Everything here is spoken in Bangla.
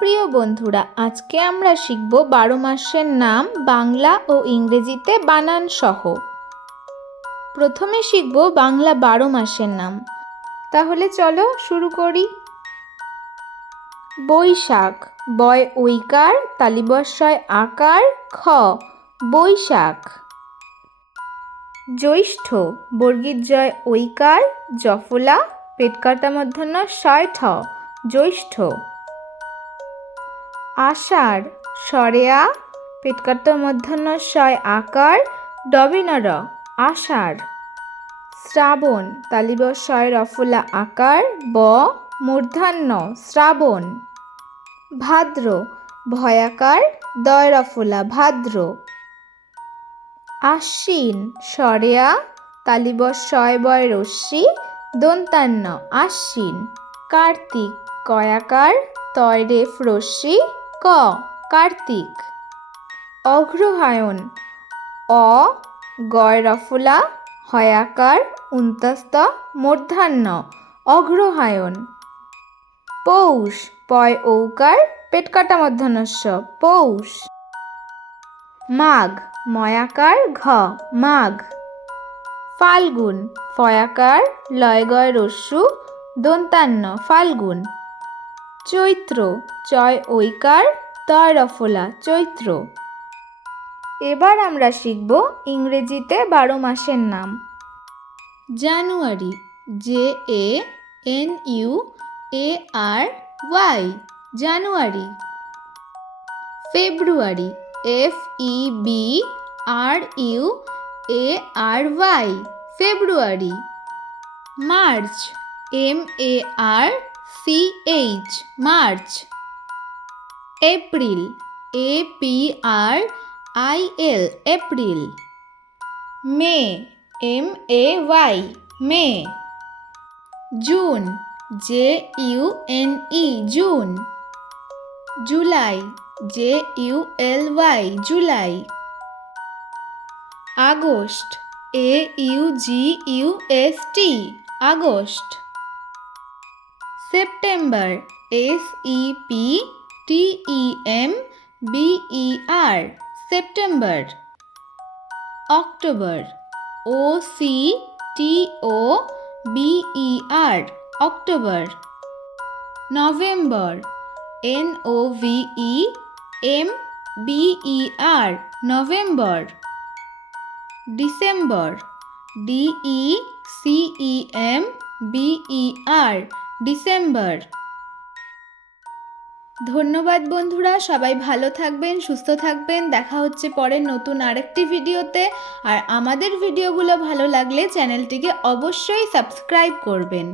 প্রিয় বন্ধুরা, আজকে আমরা শিখব বারো মাসের নাম বাংলা ও ইংরেজিতে বানান সহ। প্রথমে শিখব বাংলা বারো মাসের নাম। তাহলে চলো শুরু করি। বৈশাখ, বয় ঐকার তালিবস্বয় আকার, খ, বৈশাখ। জ্যৈষ্ঠ বর্গীর জয় ঐকার, জফলা, পেটকাটা মধ্যাহ্ন ঠ জ্যৈষ্ঠ। আষাঢ়, সরেয়া পেটকাটা মধ্যাহ্ন শয় আকার, ডবিনর, আষাঢ়। শ্রাবণ, তালিব শয় রফলা, আকার, ব মূর্ধান্য শ্রাবণ। ভাদ্র, ভয়াকার, দয়, রফলা, ভাদ্র। আশ্বিন, সরেয়া, তালিব শয় বয়, রশ্মি দন্তান্ন আশ্বিন। কার্তিক, কয়াকার তয়রেফ রশ্মি ক, কার্তিক। অগ্রহায়ণ। অ গয় রফলা হয়াকার উন্তস্ত মূর্ধান্য। অগ্রহায়ণ। পৌষ পয় ঔকার পেটকাটা মধ্যাহ্নস্য। পৌষ। মাঘ, ময়াকার, ঘ, মাঘ। ফাল্গুন, ফয়াকার, লয়গয়, রস্যু, দন্তান্ন, ফাল্গুন। চৈত্র চয় ঐকার তয় রফলা চৈত্র। এবার আমরা শিখব ইংরেজিতে বারো মাসের নাম। January J A N U A R Y January. February F E B R U A R Y February. March M A R C H March. April, A P R I L, April. May, M A Y, May. June, J U N E, June. July, J U L Y, July. August, A U G U S T, August. September, S E P T E M B E R September October O C T O B E R October November N O V E M B E R November December D E C E M B E R December ধন্যবাদ বন্ধুরা, সবাই ভালো থাকবেন, সুস্থ থাকবেন, দেখা হচ্ছে পরে নতুন আরেকটি ভিডিওতে। আর আমাদের ভিডিওগুলো ভালো লাগলে চ্যানেলটিকে অবশ্যই সাবস্ক্রাইব করবেন।